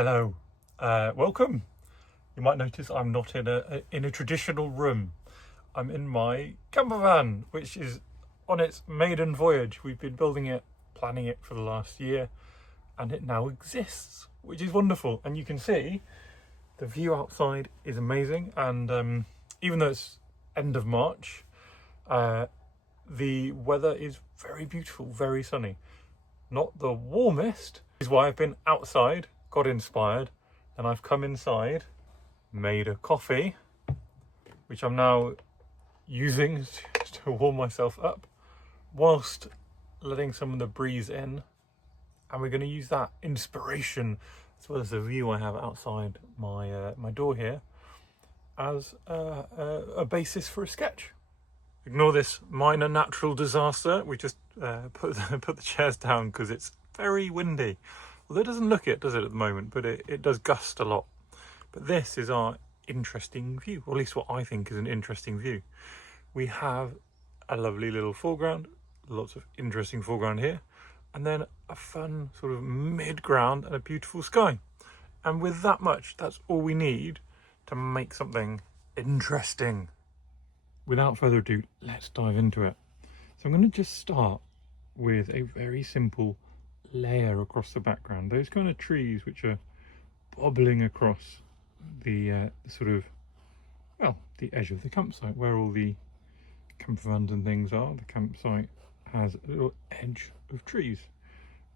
Hello, welcome. You might notice I'm not in a traditional room. I'm in my camper van, which is on its maiden voyage. We've been building it, planning it for the last year, and it now exists, which is wonderful. And you can see the view outside is amazing. And even though it's end of March, the weather is very beautiful, very sunny. Not the warmest, is why I've been outside, got inspired, and I've come inside, made a coffee, which I'm now using to warm myself up, whilst letting some of the breeze in. And we're going to use that inspiration, as well as the view I have outside my door here, as a basis for a sketch. Ignore this minor natural disaster. We just put the chairs down because it's very windy. Although it doesn't look it, does it, at the moment, but it does gust a lot. But this is our interesting view, or at least what I think is an interesting view. We have a lovely little foreground, lots of interesting foreground here, and then a fun sort of mid-ground and a beautiful sky. And with that much, that's all we need to make something interesting. Without further ado, let's dive into it. So I'm going to just start with a very simple layer across the background. Those kind of trees which are bobbling across the sort of, well, the edge of the campsite where all the camper vans and things are. The campsite has a little edge of trees,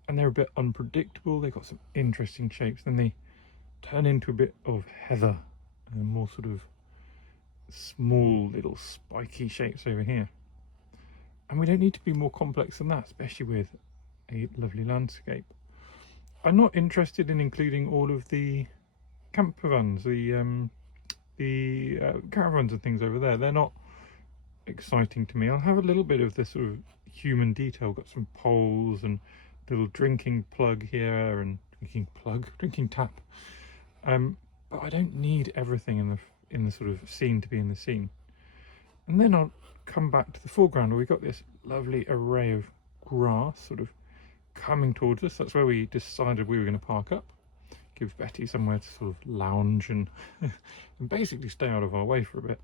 and they're a bit unpredictable. They've got some interesting shapes. Then they turn into a bit of heather and more sort of small little spiky shapes over here. And we don't need to be more complex than that, especially with a lovely landscape. I'm not interested in including all of the camper vans, the caravans and things over there. They're not exciting to me. I'll have a little bit of this sort of human detail. Got some poles and little drinking plug here and drinking tap. But I don't need everything in the sort of scene to be in the scene. And then I'll come back to the foreground where we've got this lovely array of grass sort of coming towards us. That's where we decided we were going to park up, give Betty somewhere to sort of lounge and and basically stay out of our way for a bit,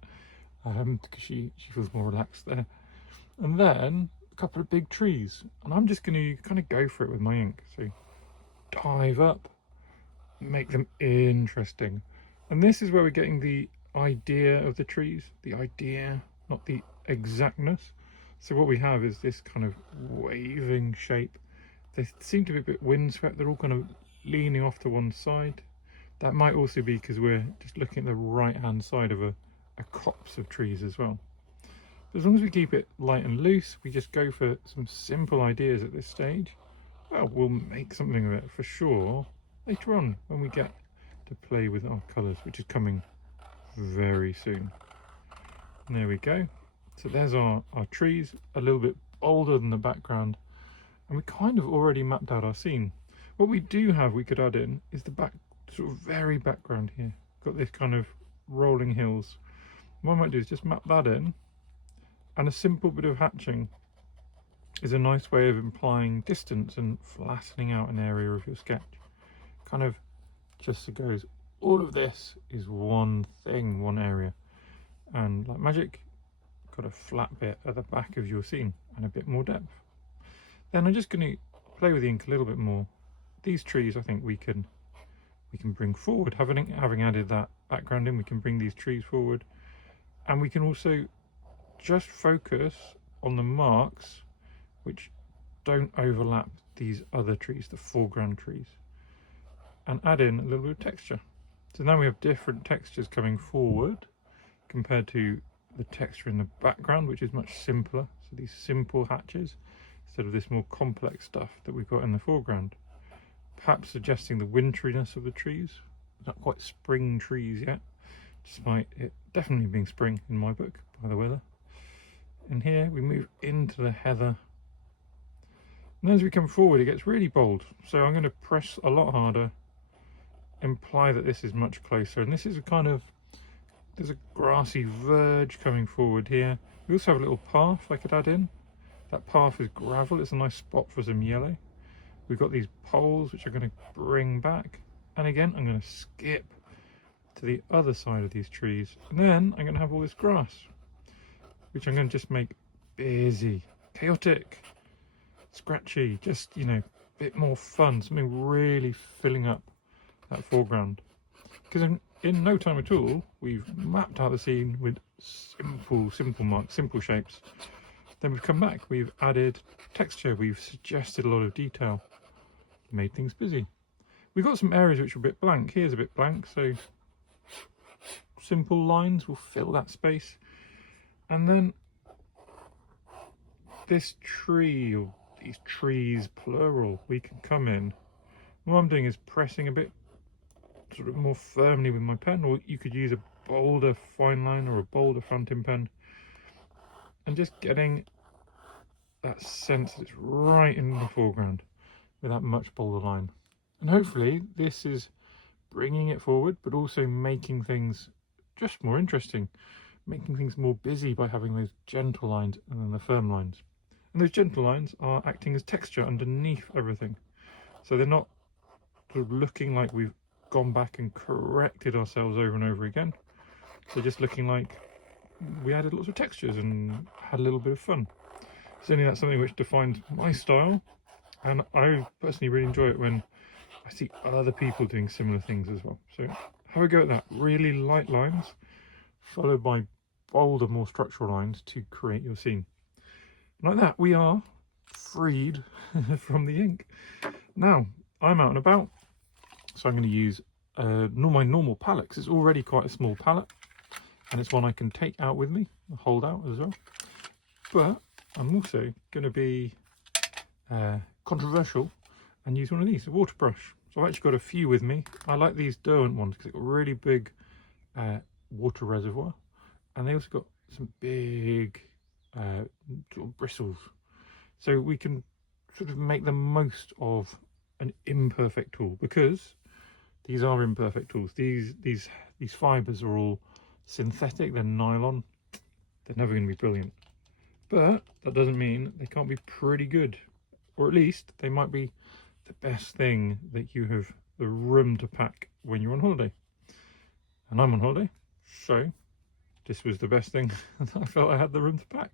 because she feels more relaxed there. And then a couple of big trees, and I'm just going to kind of go for it with my ink. So dive up, make them interesting. And this is where we're getting the idea of the trees, the idea, not the exactness. So what we have is this kind of waving shape. They seem to be a bit windswept. They're all kind of leaning off to one side. That might also be because we're just looking at the right hand side of a copse of trees as well. But as long as we keep it light and loose, we just go for some simple ideas at this stage, well, we'll make something of it for sure later on when we get to play with our colours, which is coming very soon. And there we go. So there's our trees, a little bit bolder than the background, and we kind of already mapped out our scene. What we do have we could add in is the back, sort of very background here. Got this kind of rolling hills. What I might do is just map that in, and a simple bit of hatching is a nice way of implying distance and flattening out an area of your sketch. Kind of just so goes, all of this is one thing, one area, and like magic, got a flat bit at the back of your scene and a bit more depth. Then I'm just going to play with the ink a little bit more. These trees, I think we can bring forward. Having added that background in, we can bring these trees forward, and we can also just focus on the marks which don't overlap these other trees, the foreground trees, and add in a little bit of texture. So now we have different textures coming forward compared to the texture in the background, which is much simpler. So these simple hatches instead of this more complex stuff that we've got in the foreground, perhaps suggesting the winteriness of the trees. Not quite spring trees yet, despite it definitely being spring in my book by the weather. And here we move into the heather, and as we come forward it gets really bold, so I'm going to press a lot harder, imply that this is much closer. And this is a kind of, there's a grassy verge coming forward here. We also have a little path I could add in. That path is gravel. It's a nice spot for some yellow. We've got these poles which are going to bring back, And again, I'm going to skip to the other side of these trees. And then I'm going to have all this grass, which I'm going to just make busy, chaotic, scratchy, just, you know, a bit more fun, something really filling up that foreground. Because in no time at all, we've mapped out the scene with simple marks, simple shapes. Then we've come back, we've added texture, we've suggested a lot of detail, made things busy. We've got some areas which are a bit blank. Here's a bit blank, so simple lines will fill that space. And then this tree, or these trees plural, we can come in. What I'm doing is pressing a bit sort of more firmly with my pen, or you could use a bolder fine line or a bolder fountain pen, and just getting that sense that it's right in the foreground with that much bolder line. And hopefully this is bringing it forward, but also making things just more interesting, making things more busy by having those gentle lines and then the firm lines. And those gentle lines are acting as texture underneath everything. So they're not sort of looking like we've gone back and corrected ourselves over and over again. They're just looking like we added lots of textures and had a little bit of fun. Certainly that's something which defines my style, and I personally really enjoy it when I see other people doing similar things as well. So have a go at that. Really light lines followed by bolder, more structural lines to create your scene. Like that, we are freed from the ink. Now I'm out and about, so I'm going to use my normal palette, because it's already quite a small palette, and it's one I can take out with me, hold out as well. But I'm also going to be controversial and use one of these, a water brush. So I've actually got a few with me. I like these Derwent ones because they've got a really big water reservoir, and they also got some big sort of bristles. So we can sort of make the most of an imperfect tool, because these are imperfect tools. These fibres are all synthetic, they're nylon. They're never going to be brilliant. But that doesn't mean they can't be pretty good, or at least they might be the best thing that you have the room to pack when you're on holiday. And I'm on holiday, so this was the best thing that I felt I had the room to pack.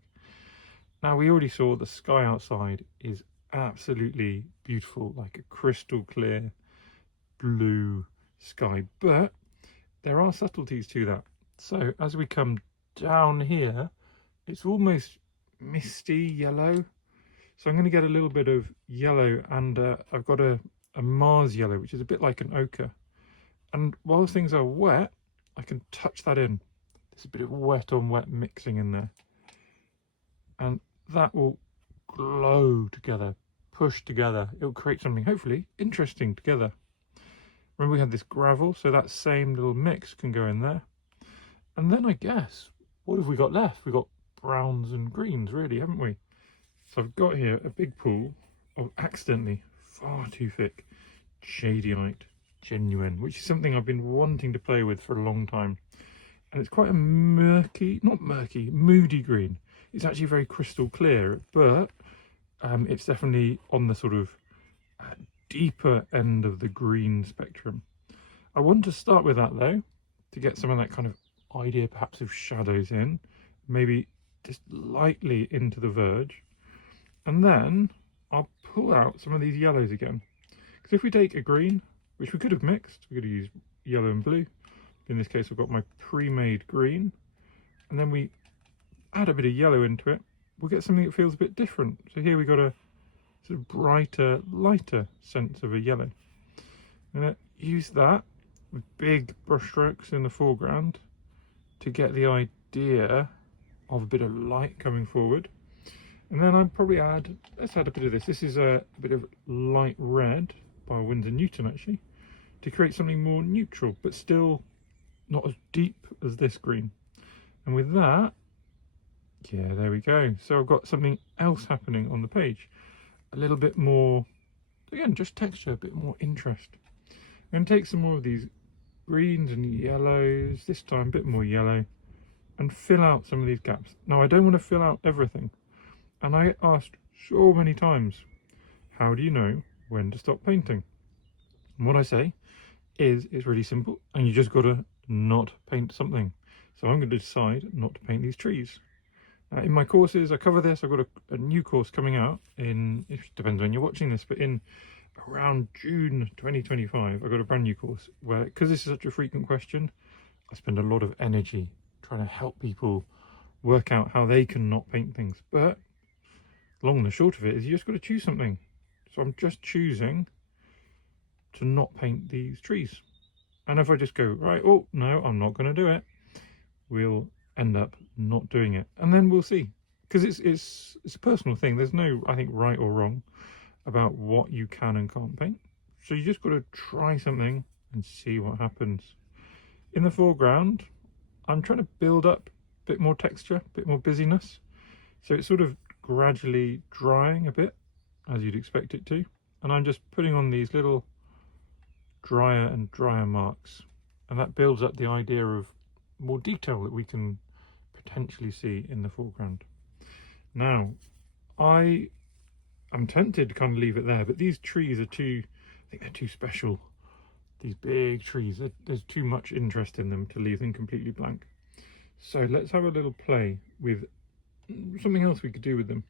Now, we already saw the sky outside is absolutely beautiful, like a crystal clear blue sky, but there are subtleties to that. So as we come down here, it's almost misty yellow. So I'm going to get a little bit of yellow, and I've got a Mars yellow, which is a bit like an ochre. And while things are wet, I can touch that in. There's a bit of wet on wet mixing in there. And that will glow together, push together. It will create something hopefully interesting together. Remember, we had this gravel, so that same little mix can go in there. And then I guess, what have we got left? We've got browns and greens, really, haven't we? So I've got here a big pool of accidentally far too thick jadeite genuine, which is something I've been wanting to play with for a long time. And it's quite a murky, not murky, moody green. It's actually very crystal clear, but it's definitely on the sort of deeper end of the green spectrum. I want to start with that though, to get some of that kind of idea perhaps of shadows in, maybe just lightly into the verge. And then I'll pull out some of these yellows again. Because if we take a green, which we could have mixed, we could have used yellow and blue. In this case, I've got my pre-made green. And then we add a bit of yellow into it. We'll get something that feels a bit different. So here we've got a sort of brighter, lighter sense of a yellow. I'm going to use that with big brush strokes in the foreground to get the idea of a bit of light coming forward. And then I'd probably add, let's add a bit of this. This is a bit of light red by Winsor Newton actually, to create something more neutral, but still not as deep as this green. And with that, yeah, there we go. So I've got something else happening on the page. A little bit more, again, just texture, a bit more interest. I'm going to take some more of these greens and yellows, this time a bit more yellow, and fill out some of these gaps. Now, I don't want to fill out everything. And I get asked so many times, how do you know when to stop painting? And what I say is it's really simple, and you just got to not paint something. So I'm going to decide not to paint these trees. In my courses, I cover this. I've got a new course coming out in, it depends when you're watching this, but in around June 2025, I've got a brand new course where, because this is such a frequent question, I spend a lot of energy trying to help people work out how they can not paint things. But long and the short of it is you just got to choose something. So I'm just choosing to not paint these trees. And if I just go, right, oh, no, I'm not going to do it, we'll end up not doing it. And then we'll see. Because it's a personal thing. There's no, I think, right or wrong about what you can and can't paint. So you just got to try something and see what happens. In the foreground, I'm trying to build up a bit more texture, a bit more busyness. So it's sort of gradually drying a bit, as you'd expect it to. And I'm just putting on these little drier and drier marks. And that builds up the idea of more detail that we can potentially see in the foreground. Now, I'm tempted to kind of leave it there, but these trees are too, I think they're too special. These big trees, there's too much interest in them to leave them completely blank. So let's have a little play with something else we could do with them.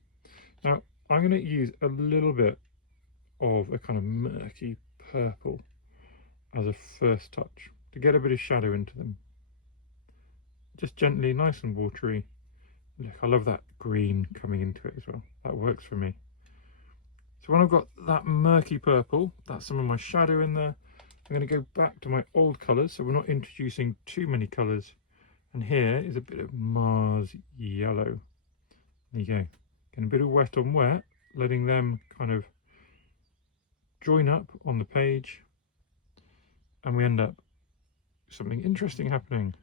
Now, I'm going to use a little bit of a kind of murky purple as a first touch to get a bit of shadow into them. Just gently, nice and watery. Look, I love that green coming into it as well. That works for me. So when I've got that murky purple, that's some of my shadow in there. I'm going to go back to my old colours, so we're not introducing too many colours. And here is a bit of Mars yellow. There you go. Getting a bit of wet on wet, letting them kind of join up on the page. And we end up with something interesting happening.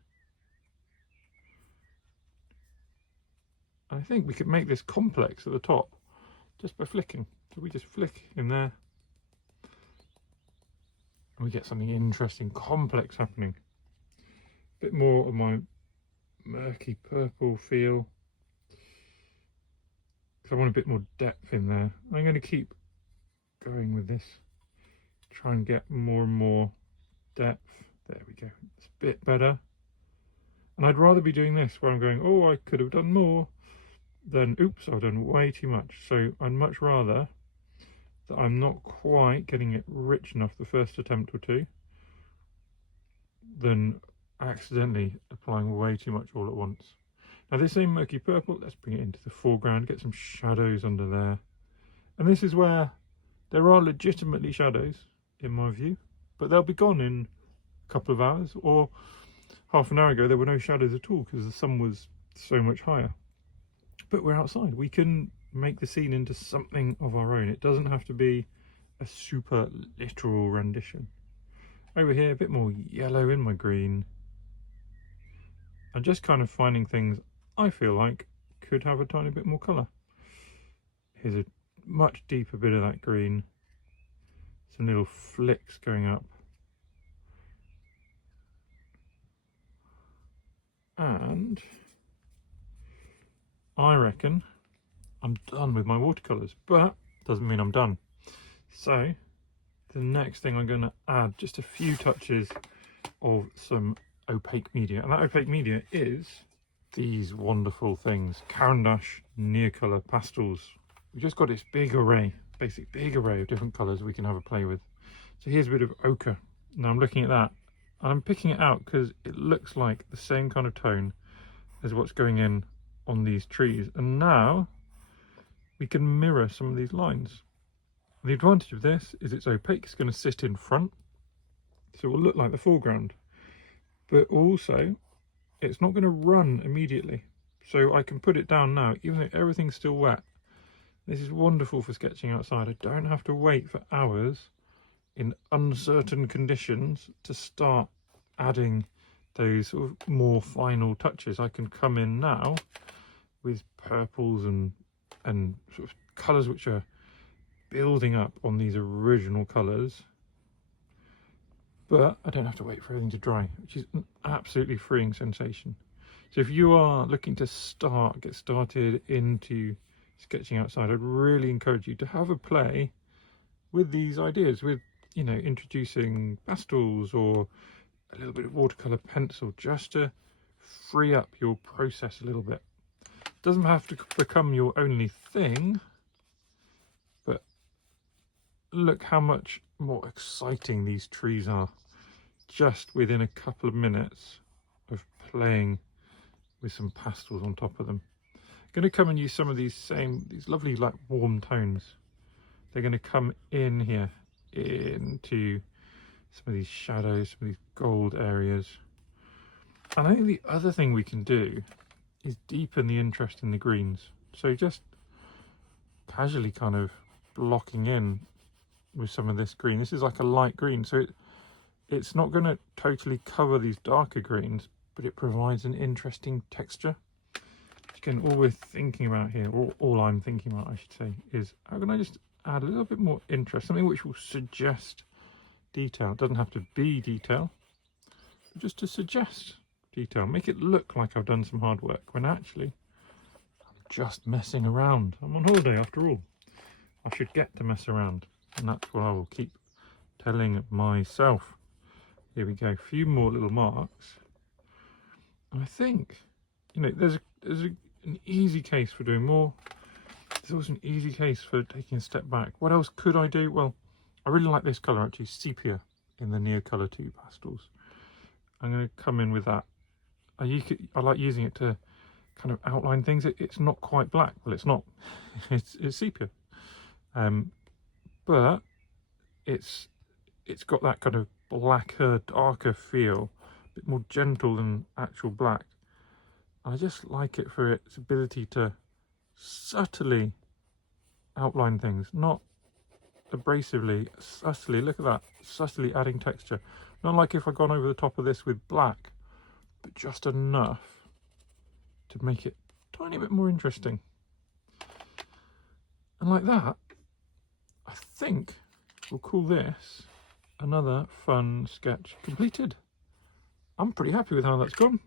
I think we could make this complex at the top just by flicking. So we just flick in there and we get something interesting, complex happening. A bit more of my murky purple feel. So I want a bit more depth in there. I'm going to keep going with this. Try and get more and more depth. There we go. It's a bit better. And I'd rather be doing this where I'm going, oh, I could have done more, then oops, I've done way too much. So I'd much rather that I'm not quite getting it rich enough the first attempt or two than accidentally applying way too much all at once. Now this same murky purple, let's bring it into the foreground, get some shadows under there. And this is where there are legitimately shadows in my view, but they'll be gone in a couple of hours, or half an hour ago there were no shadows at all because the sun was so much higher. But we're outside, we can make the scene into something of our own. It doesn't have to be a super literal rendition. Over here, a bit more yellow in my green. And just kind of finding things I feel like could have a tiny bit more colour. Here's a much deeper bit of that green. Some little flicks going up. And I reckon I'm done with my watercolours, but doesn't mean I'm done. So the next thing I'm going to add just a few touches of some opaque media, and that opaque media is these wonderful things, Caran D'aches Neocolour pastels. We've just got this big array, basic big array of different colours we can have a play with. So here's a bit of ochre. Now I'm looking at that and I'm picking it out because it looks like the same kind of tone as what's going in on these trees, and now we can mirror some of these lines. The advantage of this is it's opaque, it's going to sit in front, so it will look like the foreground, but also it's not going to run immediately, so I can put it down now even though everything's still wet. This is wonderful for sketching outside. I don't have to wait for hours in uncertain conditions to start adding those sort of more final touches. I can come in now with purples and sort of colours which are building up on these original colours, but I don't have to wait for everything to dry, which is an absolutely freeing sensation. So if you are looking to get started into sketching outside, I'd really encourage you to have a play with these ideas, with you know, introducing pastels or a little bit of watercolour pencil just to free up your process a little bit. It doesn't have to become your only thing, but look how much more exciting these trees are just within a couple of minutes of playing with some pastels on top of them. I'm going to come and use some of these lovely like warm tones. They're going to come in here into some of these shadows, some of these gold areas. And I think the other thing we can do is deepen the interest in the greens. So just casually kind of blocking in with some of this green. This is like a light green, so it's not going to totally cover these darker greens, but it provides an interesting texture. Again, all we're thinking about here, or all I'm thinking about I should say, is how can I just add a little bit more interest, something which will suggest detail. It doesn't have to be detail, but just to suggest detail, make it look like I've done some hard work when actually I'm just messing around. I'm on holiday after all. I should get to mess around, and that's what I will keep telling myself. Here we go, a few more little marks. And I think, you know, there's an easy case for doing more. There's also an easy case for taking a step back. What else could I do? Well, I really like this colour actually, sepia, in the Neocolour 2 pastels. I'm going to come in with that. I like using it to kind of outline things. It's not quite black. Well, it's not. it's sepia, but it's got that kind of blacker, darker feel, a bit more gentle than actual black. I just like it for its ability to subtly outline things, not abrasively, subtly. Look at that, subtly adding texture. Not like if I'd gone over the top of this with black, but just enough to make it a tiny bit more interesting. And like that, I think we'll call this another fun sketch completed. I'm pretty happy with how that's gone.